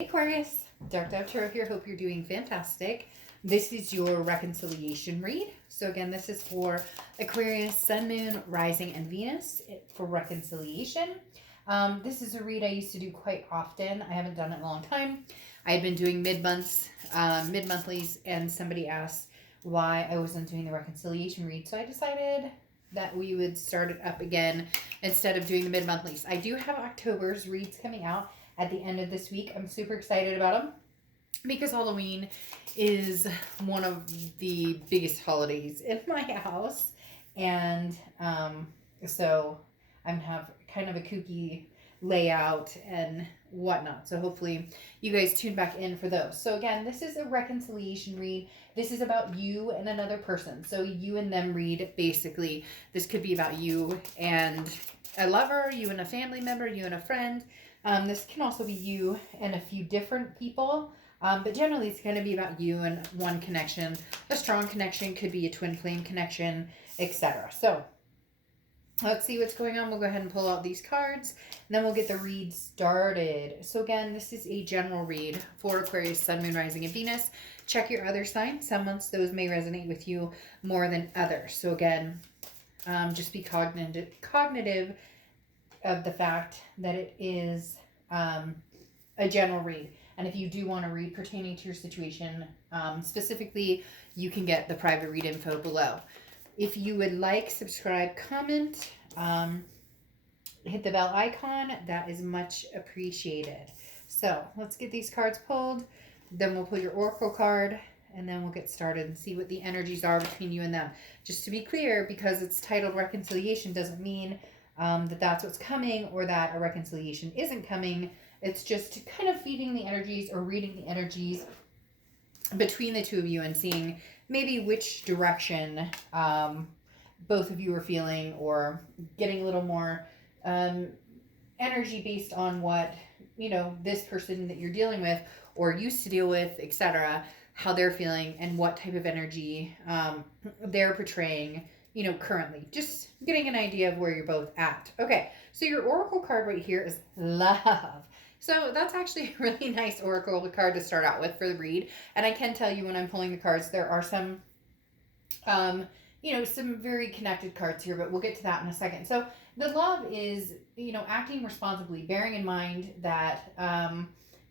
Aquarius, Dark Dove Tarot here. Hope you're doing fantastic. This is your reconciliation read. So again, this is for Aquarius, Sun, Moon, Rising, and Venus for reconciliation. This is a read I used to do quite often. I haven't done it in a long time. I had been doing mid-monthlies, and somebody asked why I wasn't doing the reconciliation read. So I decided that we would start it up again instead of doing the mid-monthlies. I do have October's reads coming out at the end of this week. I'm super excited about them because Halloween is one of the biggest holidays in my house. And so I'm have kind of a kooky layout and whatnot. So hopefully you guys tune back in for those. So again, this is a reconciliation read. This is about you and another person. So you and them read, basically. This could be about you and a lover, you and a family member, you and a friend. This can also be you and a few different people, but generally it's going to be about you and one connection. A strong connection could be a twin flame connection, etc. So let's see what's going on. We'll go ahead and pull out these cards, and then we'll get the read started. So again, this is a general read for Aquarius, Sun, Moon, Rising, and Venus. Check your other signs. Some months those may resonate with you more than others. So again, just be cognitive of the fact that it is a general read. And if you do want to read pertaining to your situation specifically, you can get the private read info below. If you would like, subscribe, comment, hit the bell icon. That is much appreciated. So let's get these cards pulled. Then we'll pull your oracle card, and then we'll get started and see what the energies are between you and them. Just to be clear, because it's titled reconciliation doesn't mean that that's what's coming or that a reconciliation isn't coming. It's just kind of feeding the energies or reading the energies between the two of you and seeing maybe which direction both of you are feeling, or getting a little more energy based on what, you know, this person that you're dealing with or used to deal with, etc., how they're feeling and what type of energy they're portraying, you know, currently. Just getting an idea of where you're both at. Okay, so your oracle card right here is love. So that's actually a really nice oracle card to start out with for the read. And I can tell you when I'm pulling the cards, there are some, you know, some very connected cards here, but we'll get to that in a second. So the love is, you know, acting responsibly, bearing in mind that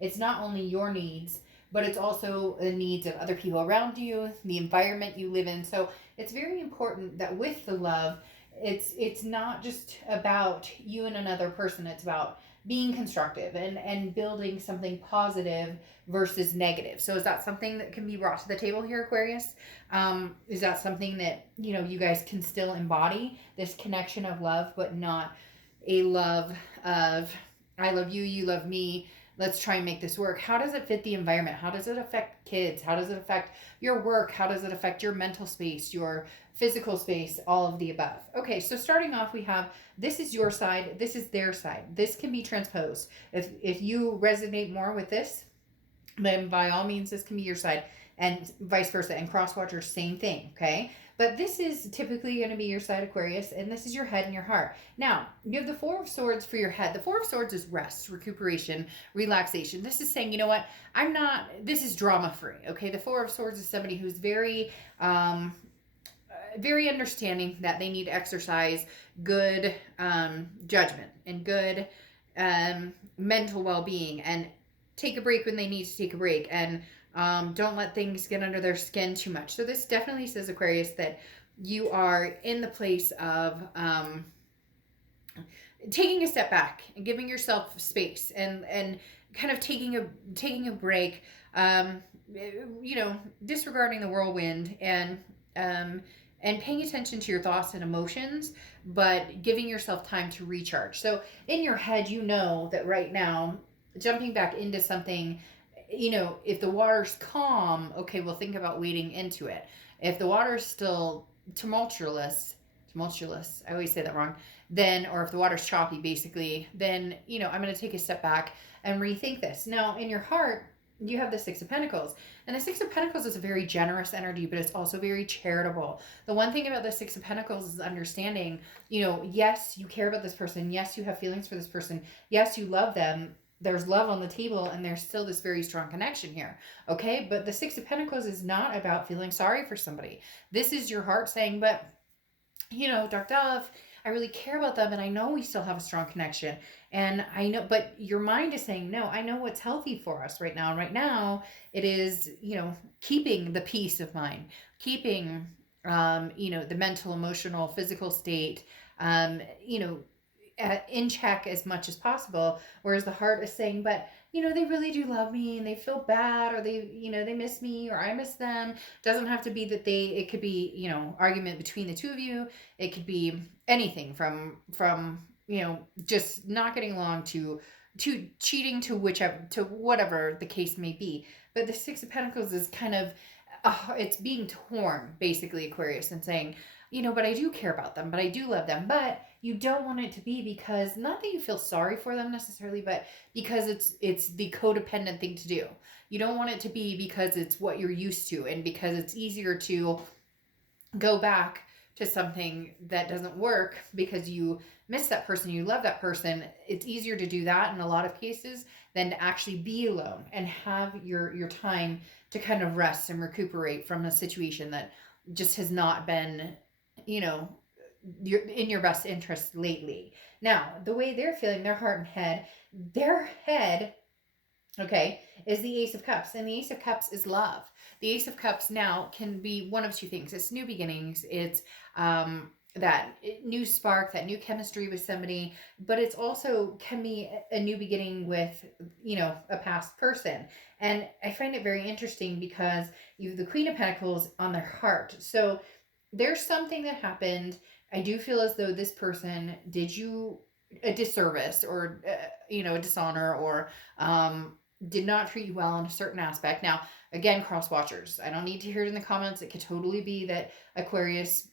it's not only your needs, but it's also the needs of other people around you, the environment you live in. So it's very important that with the love, it's not just about you and another person. It's about being constructive and building something positive versus negative. So is that something that can be brought to the table here, Aquarius? Is that something that, you know, you guys can still embody, this connection of love, but not a love of I love you, you love me, let's try and make this work? How does it fit the environment? How does it affect kids? How does it affect your work? How does it affect your mental space, your physical space, all of the above? Okay, so starting off, we have this is your side, this is their side. This can be transposed. If you resonate more with this, then by all means, this can be your side, and vice versa. And cross watchers, same thing, okay? But this is typically going to be your side, Aquarius, and this is your head and your heart. Now, you have the Four of Swords for your head. The Four of Swords is rest, recuperation, relaxation. This is saying, you know what, this is drama-free, okay? The Four of Swords is somebody who's very, very understanding that they need to exercise good judgment and good mental well-being, and take a break when they need to take a break, and don't let things get under their skin too much. So this definitely says, Aquarius, that you are in the place of taking a step back and giving yourself space, and kind of taking a break, you know, disregarding the whirlwind, and paying attention to your thoughts and emotions, but giving yourself time to recharge. So in your head, you know that right now, jumping back into something, you know, if the water's calm, okay, we'll think about wading into it. If the water's still tumultuous, I always say that wrong, then, or if the water's choppy, basically, then, you know, I'm going to take a step back and rethink this. Now, in your heart, you have the Six of Pentacles. And the Six of Pentacles is a very generous energy, but it's also very charitable. The one thing about the Six of Pentacles is understanding, you know, yes, you care about this person. Yes, you have feelings for this person. Yes, you love them. there's love on the table and there's still this very strong connection here. Okay. But the Six of Pentacles is not about feeling sorry for somebody. This is your heart saying, but Dark Dove, I really care about them and I know we still have a strong connection. And I know, but your mind is saying, no, I know what's healthy for us right now. And right now it is, keeping the peace of mind, keeping, the mental, emotional, physical state, um, you know, in check as much as possible. Whereas the heart is saying, but they really do love me and they feel bad, or they miss me or I miss them. Doesn't have to be that it could be, argument between the two of you. It could be anything from, just not getting along to cheating to whatever the case may be. But the Six of Pentacles is kind of, it's being torn, basically, Aquarius, and saying, but I do care about them, but I do love them. But you don't want it to be because, not that you feel sorry for them necessarily, but because it's the codependent thing to do. You don't want it to be because it's what you're used to and because it's easier to go back to something that doesn't work because you miss that person, you love that person. It's easier to do that in a lot of cases than to actually be alone and have your time to kind of rest and recuperate from a situation that just has not been, in your best interest lately. Now, the way they're feeling, their heart and head, their head, okay, is the Ace of Cups. And the Ace of Cups is love. The Ace of Cups now can be one of two things. It's new beginnings. It's that new spark, that new chemistry with somebody, but it's also can be a new beginning with, a past person. And I find it very interesting because you have the Queen of Pentacles on their heart. So there's something that happened. I do feel as though this person did you a disservice or, a dishonor, or did not treat you well in a certain aspect. Now, again, cross watchers, I don't need to hear it in the comments. It could totally be that Aquarius,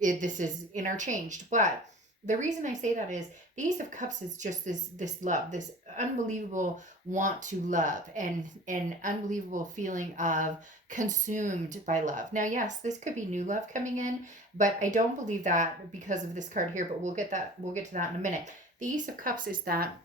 this is interchanged. But the reason I say that is the Ace of Cups is just this love, this unbelievable want to love, and an unbelievable feeling of consumed by love. Now, yes, this could be new love coming in, but I don't believe that because of this card here, but we'll get to that in a minute. The Ace of Cups is that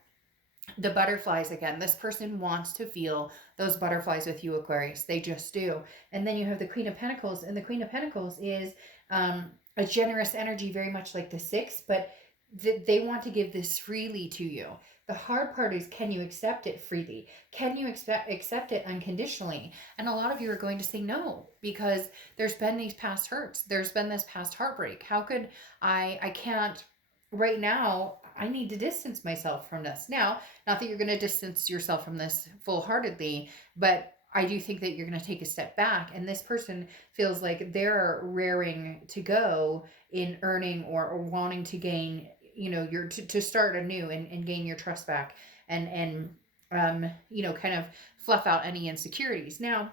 the butterflies again. This person wants to feel those butterflies with you, Aquarius. They just do. And then you have the Queen of Pentacles, and the Queen of Pentacles is a generous energy, very much like the Six, but they want to give this freely to you. The hard part is, can you accept it freely? Can you accept it unconditionally? And a lot of you are going to say no, because there's been these past hurts. There's been this past heartbreak. How could I can't right now. I need to distance myself from this. Now, not that you're going to distance yourself from this full-heartedly, but I do think that you're going to take a step back, and this person feels like they're raring to go in earning or wanting to gain, to start anew and gain your trust back, and kind of fluff out any insecurities. Now,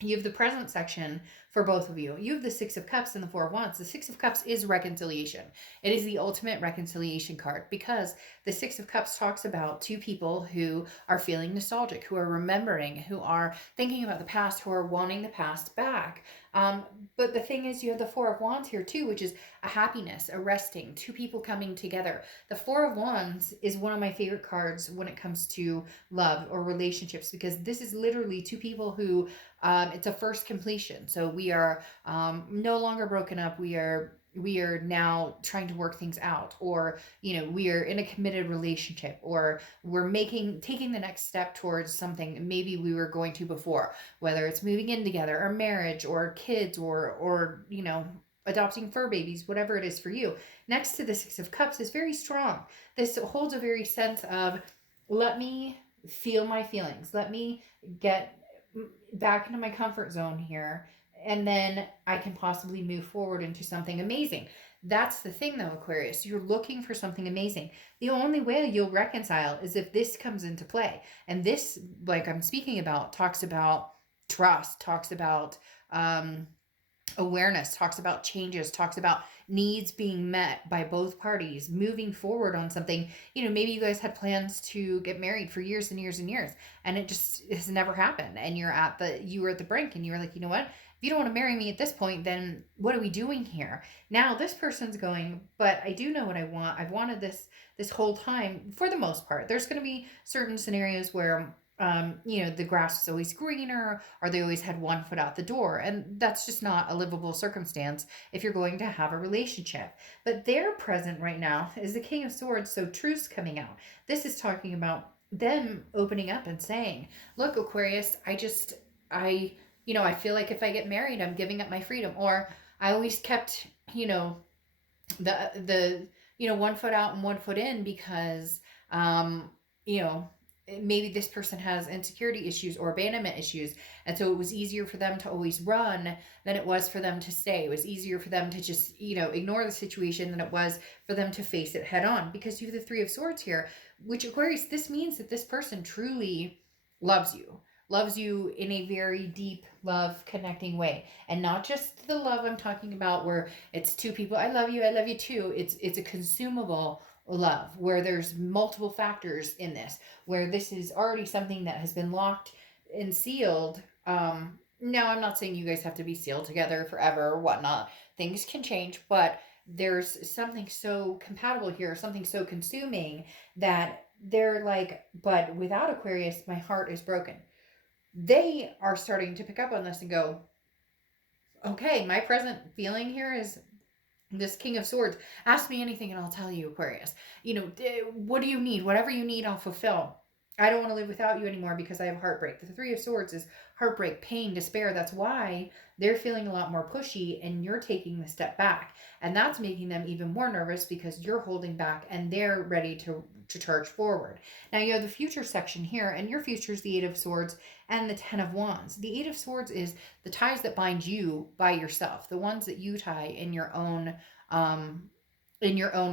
you have the present section for both of you. You have the Six of Cups and the Four of Wands. The Six of Cups is reconciliation. It is the ultimate reconciliation card, because the Six of Cups talks about two people who are feeling nostalgic, who are remembering, who are thinking about the past, who are wanting the past back. But the thing is, you have the Four of Wands here too, which is a happiness, a resting, two people coming together. The Four of Wands is one of my favorite cards when it comes to love or relationships, because this is literally two people who, it's a first completion. So we are no longer broken up. We are now trying to work things out, or we are in a committed relationship, or we're taking the next step towards something maybe we were going to before, whether it's moving in together or marriage or kids or adopting fur babies, whatever it is for you. Next to the Six of Cups is very strong. This holds a very sense of, let me feel my feelings, let me get back into my comfort zone here, and then I can possibly move forward into something amazing. That's the thing though, Aquarius. You're looking for something amazing. The only way you'll reconcile is if this comes into play. And this, like I'm speaking about, talks about trust, talks about awareness, talks about changes, talks about needs being met by both parties, moving forward on something. Maybe you guys had plans to get married for years and years and years, and it just has never happened. And you were at the brink, and you were like, you know what? If you don't want to marry me at this point, then what are we doing here? Now this person's going, but I do know what I want. I've wanted this whole time for the most part. There's going to be certain scenarios where the grass is always greener, or they always had one foot out the door. And that's just not a livable circumstance if you're going to have a relationship. But their present right now is the King of Swords. So truth's coming out. This is talking about them opening up and saying, look, Aquarius, I feel like if I get married, I'm giving up my freedom. Or I always kept, the one foot out and one foot in because, you know, maybe this person has insecurity issues or abandonment issues. And so it was easier for them to always run than it was for them to stay. It was easier for them to just, ignore the situation than it was for them to face it head on, because you have the Three of Swords here, which, Aquarius, this means that this person truly loves you in a very deep love connecting way. And not just the love I'm talking about where it's two people, I love you too. It's a consumable love where there's multiple factors in this, where this is already something that has been locked and sealed. Now I'm not saying you guys have to be sealed together forever or whatnot. Things can change, but there's something so compatible here, something so consuming that they're like, but without Aquarius, my heart is broken. They are starting to pick up on this and go, okay, my present feeling here is this King of Swords. Ask me anything and I'll tell you, Aquarius. What do you need? Whatever you need, I'll fulfill. I don't want to live without you anymore because I have heartbreak. The Three of Swords is heartbreak, pain, despair. That's why they're feeling a lot more pushy and you're taking the step back. And that's making them even more nervous because you're holding back and they're ready to charge forward. Now you have the future section here, and your future is the Eight of Swords and the Ten of Wands. The Eight of Swords is the ties that bind you by yourself, the ones that you tie in your own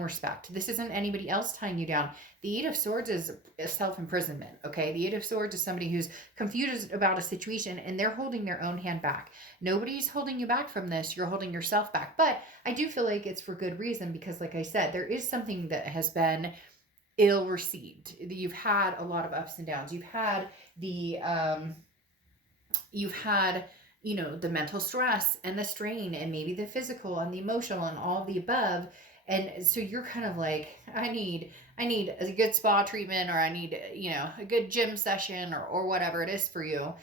respect. This isn't anybody else tying you down. The Eight of Swords is a self-imprisonment, okay? The Eight of Swords is somebody who's confused about a situation and they're holding their own hand back. Nobody's holding you back from this. You're holding yourself back. But I do feel like it's for good reason because, like I said, there is something that has been ill received. You've had a lot of ups and downs. You've had the the mental stress and the strain and maybe the physical and the emotional and all of the above. And so you're kind of like, I need a good spa treatment, or I need, a good gym session, or whatever it is for you.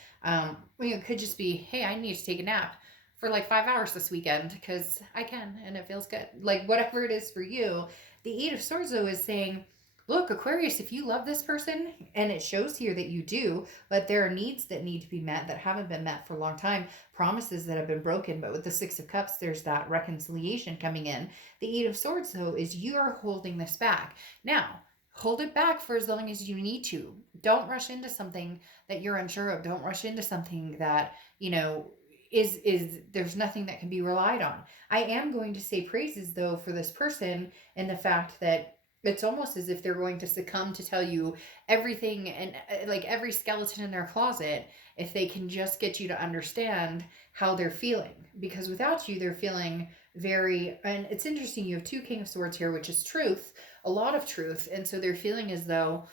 It could just be, hey, I need to take a nap for like 5 hours this weekend because I can and it feels good. Like whatever it is for you. The Eight of Swords though is saying, look, Aquarius, if you love this person, and it shows here that you do, but there are needs that need to be met that haven't been met for a long time, promises that have been broken, but with the Six of Cups, there's that reconciliation coming in. The Eight of Swords, though, is you're holding this back. Now, hold it back for as long as you need to. Don't rush into something that you're unsure of. Don't rush into something that, is there's nothing that can be relied on. I am going to say praises, though, for this person and the fact that it's almost as if they're going to succumb to tell you everything and like every skeleton in their closet if they can just get you to understand how they're feeling. Because without you, they're feeling and it's interesting. You have two King of Swords here, which is truth, a lot of truth. And so they're feeling as though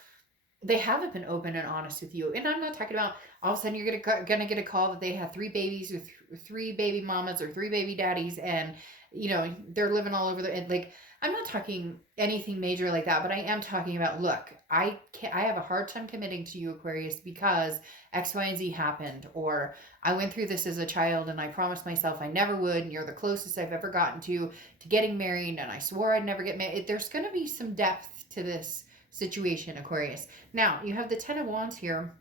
they haven't been open and honest with you. And I'm not talking about all of a sudden you're gonna get a call that they have 3 babies or 3 baby mamas or 3 baby daddies and they're living all over I'm not talking anything major like that, but I am talking about, look, I have a hard time committing to you, Aquarius, because X, Y, and Z happened, or I went through this as a child and I promised myself I never would, and you're the closest I've ever gotten to getting married, and I swore I'd never get married. There's going to be some depth to this situation, Aquarius. Now, you have the Ten of Wands here.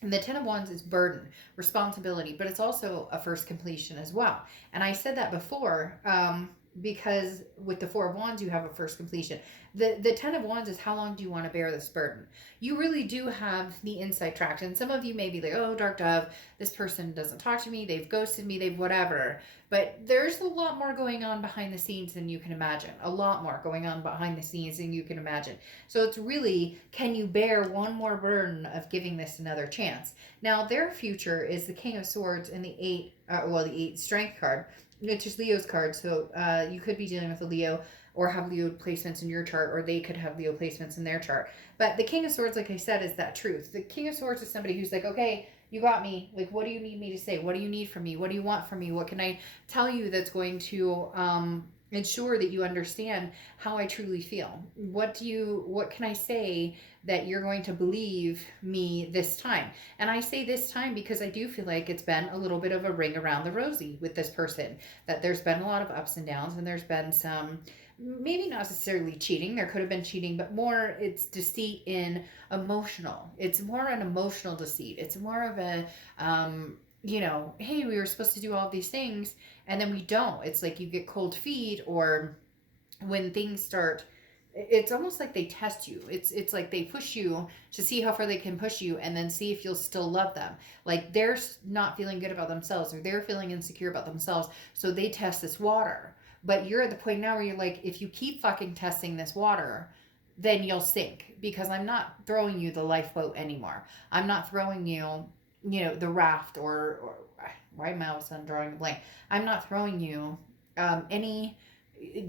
And the Ten of Wands is burden, responsibility, but it's also a first completion as well. And I said that before, because with the Four of Wands, you have a first completion. The Ten of Wands is how long do you want to bear this burden? You really do have the insight track. And some of you may be like, oh, Dark Dove, this person doesn't talk to me. They've ghosted me. They've whatever. But there's a lot more going on behind the scenes than you can imagine. A lot more going on behind the scenes than you can imagine. So it's really, can you bear one more burden of giving this another chance? Now, their future is the King of Swords and the 8 Strength card. it's just Leo's card. So you could be dealing with a Leo or have Leo placements in your chart, or they could have Leo placements in their chart. But the King of Swords, like I said, is that truth. The King of Swords is somebody who's like, okay, you got me. Like, what do you need me to say? What do you need from me? What do you want from me? What can I tell you that's going to ensure that you understand how I truly feel? What can I say that you're going to believe me this time? And I say this time because I do feel like it's been a little bit of a ring around the rosy with this person, that there's been a lot of ups and downs, and there's been some, maybe not necessarily cheating, there could have been cheating, but more it's deceit in emotional. It's more an emotional deceit. It's more of a hey, we were supposed to do all these things and then we don't. It's like you get cold feet, or when things start, it's almost like they test you. It's like they push you to see how far they can push you and then see if you'll still love them. Like they're not feeling good about themselves, or they're feeling insecure about themselves, so they test this water. But you're at the point now where you're like, if you keep fucking testing this water, then you'll sink, because I'm not throwing you the lifeboat anymore. I'm not throwing you, the raft, or why am I all of a sudden drawing a blank? I'm not throwing you any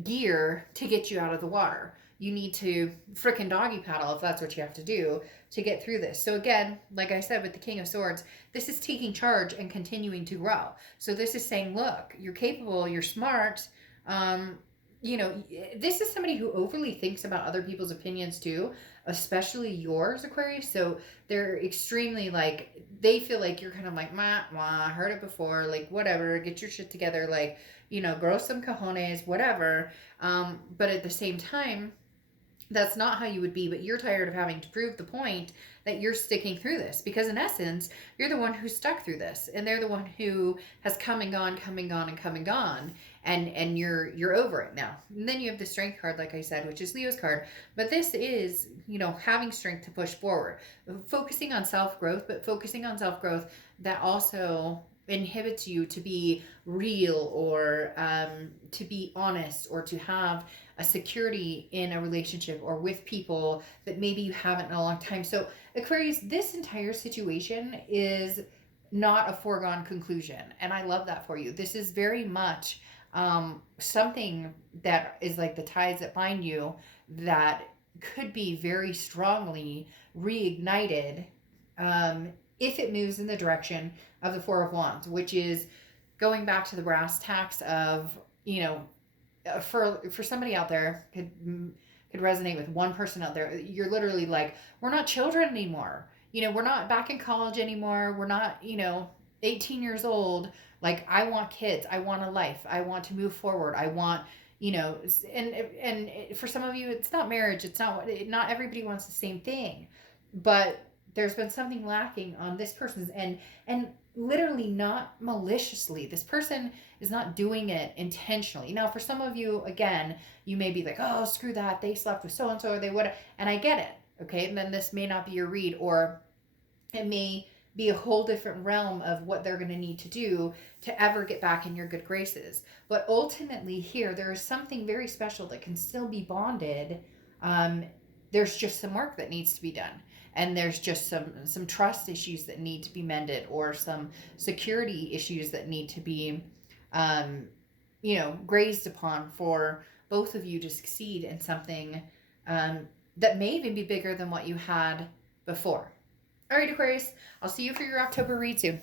gear to get you out of the water. You need to frickin' doggy paddle if that's what you have to do to get through this. So again, like I said, with the King of Swords, this is taking charge and continuing to grow. So this is saying, look, you're capable, you're smart. This is somebody who overly thinks about other people's opinions too, especially yours, Aquarius. So they're extremely like, they feel like you're kind of like, I heard it before, like, whatever, get your shit together, like, grow some cojones, whatever. But at the same time, that's not how you would be, but you're tired of having to prove the point that you're sticking through this, because in essence, you're the one who's stuck through this, and they're the one who has come and gone, and you're over it now. And then you have the Strength card, like I said, which is Leo's card, but this is, having strength to push forward, focusing on self-growth, but focusing on self-growth that also inhibits you to be real, or to be honest, or to have a security in a relationship or with people that maybe you haven't in a long time. So Aquarius, this entire situation is not a foregone conclusion, and I love that for you. This is very much something that is like the ties that bind you, that could be very strongly reignited if it moves in the direction of the Four of Wands, which is going back to the brass tacks of, for somebody out there, could resonate with one person out there. You're literally like, we're not children anymore. We're not back in college anymore. We're not, 18 years old. Like, I want kids. I want a life. I want to move forward. I want, and for some of you, it's not marriage. It's not everybody wants the same thing, but there's been something lacking on this person's end, and literally not maliciously. This person is not doing it intentionally. Now, for some of you, again, you may be like, oh, screw that. They slept with so-and-so, or they would, and I get it. Okay. And then this may not be your read, or it may be a whole different realm of what they're going to need to do to ever get back in your good graces. But ultimately here, there is something very special that can still be bonded. There's just some work that needs to be done. And there's just some trust issues that need to be mended, or some security issues that need to be, grazed upon for both of you to succeed in something that may even be bigger than what you had before. All right, Aquarius, I'll see you for your October read soon.